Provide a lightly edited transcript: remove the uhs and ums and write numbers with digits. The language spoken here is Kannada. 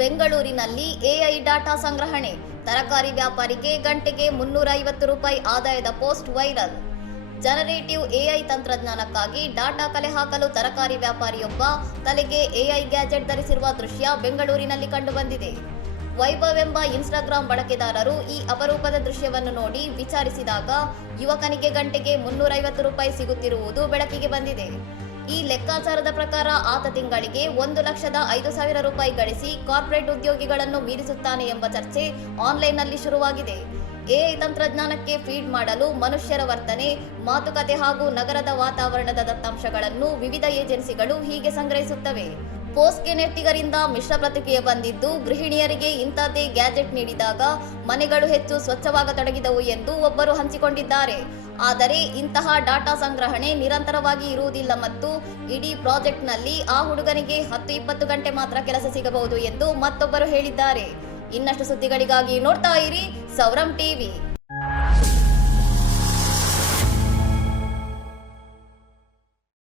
ಬೆಂಗಳೂರಿನಲ್ಲಿ ಎಐ ಡಾಟಾ ಸಂಗ್ರಹಣೆ, ತರಕಾರಿ ವ್ಯಾಪಾರಿಗೆ ಗಂಟೆಗೆ 350 ರೂಪಾಯಿ ಆದಾಯದ ಪೋಸ್ಟ್ ವೈರಲ್. ಜನರೇಟಿವ್ ಎಐ ತಂತ್ರಜ್ಞಾನಕ್ಕಾಗಿ ಡಾಟಾ ಕಲೆ ಹಾಕಲು ತರಕಾರಿ ವ್ಯಾಪಾರಿಯೊಬ್ಬ ತಲೆಗೆ ಎಐ ಗ್ಯಾಜೆಟ್ ಧರಿಸಿರುವ ದೃಶ್ಯ ಬೆಂಗಳೂರಿನಲ್ಲಿ ಕಂಡುಬಂದಿದೆ. ವೈಭವ್ ಎಂಬ ಇನ್ಸ್ಟಾಗ್ರಾಂ ಬಳಕೆದಾರರು ಈ ಅಪರೂಪದ ದೃಶ್ಯವನ್ನು ನೋಡಿ ವಿಚಾರಿಸಿದಾಗ ಯುವಕನಿಗೆ ಗಂಟೆಗೆ 350 ರೂಪಾಯಿ ಸಿಗುತ್ತಿರುವುದು ಬೆಳಕಿಗೆ ಬಂದಿದೆ. ಈ ಲೆಕ್ಕಾಚಾರದ ಪ್ರಕಾರ ಆತ ತಿಂಗಳಿಗೆ 1,05,000 ರೂಪಾಯಿ ಗಳಿಸಿ ಕಾರ್ಪೊರೇಟ್ ಉದ್ಯೋಗಿಗಳನ್ನು ಮೀರಿಸುತ್ತಾನೆ ಎಂಬ ಚರ್ಚೆ ಆನ್ಲೈನ್ನಲ್ಲಿ ಶುರುವಾಗಿದೆ. ಎಐ ತಂತ್ರಜ್ಞಾನಕ್ಕೆ ಫೀಡ್ ಮಾಡಲು ಮನುಷ್ಯರ ವರ್ತನೆ, ಮಾತುಕತೆ ಹಾಗೂ ನಗರದ ವಾತಾವರಣದ ದತ್ತಾಂಶಗಳನ್ನು ವಿವಿಧ ಏಜೆನ್ಸಿಗಳು ಹೀಗೆ ಸಂಗ್ರಹಿಸುತ್ತವೆ. ಪೋಸ್ಟ್ಗೆ ನೆಟ್ಟಿಗರಿಂದ ಮಿಶ್ರ ಪ್ರತಿಕ್ರಿಯೆ ಬಂದಿದ್ದು, ಗೃಹಿಣಿಯರಿಗೆ ಇಂಥದ್ದೇ ಗ್ಯಾಜೆಟ್ ನೀಡಿದಾಗ ಮನೆಗಳು ಹೆಚ್ಚು ಸ್ವಚ್ಛವಾಗತೊಡಗಿದವು ಎಂದು ಒಬ್ಬರು ಹಂಚಿಕೊಂಡಿದ್ದಾರೆ. ಆದರೆ ಇಂತಹ ಡಾಟಾ ಸಂಗ್ರಹಣೆ ನಿರಂತರವಾಗಿ ಇರುವುದಿಲ್ಲ ಮತ್ತು ಇಡೀ ಪ್ರಾಜೆಕ್ಟ್ನಲ್ಲಿ ಆ ಹುಡುಗನಿಗೆ 10-20 ಗಂಟೆ ಮಾತ್ರ ಕೆಲಸ ಸಿಗಬಹುದು ಎಂದು ಮತ್ತೊಬ್ಬರು ಹೇಳಿದ್ದಾರೆ. ಇನ್ನಷ್ಟು ಸುದ್ದಿಗಳಿಗಾಗಿ ನೋಡ್ತಾ ಇರಿ ಸೌರಂ ಟಿವಿ.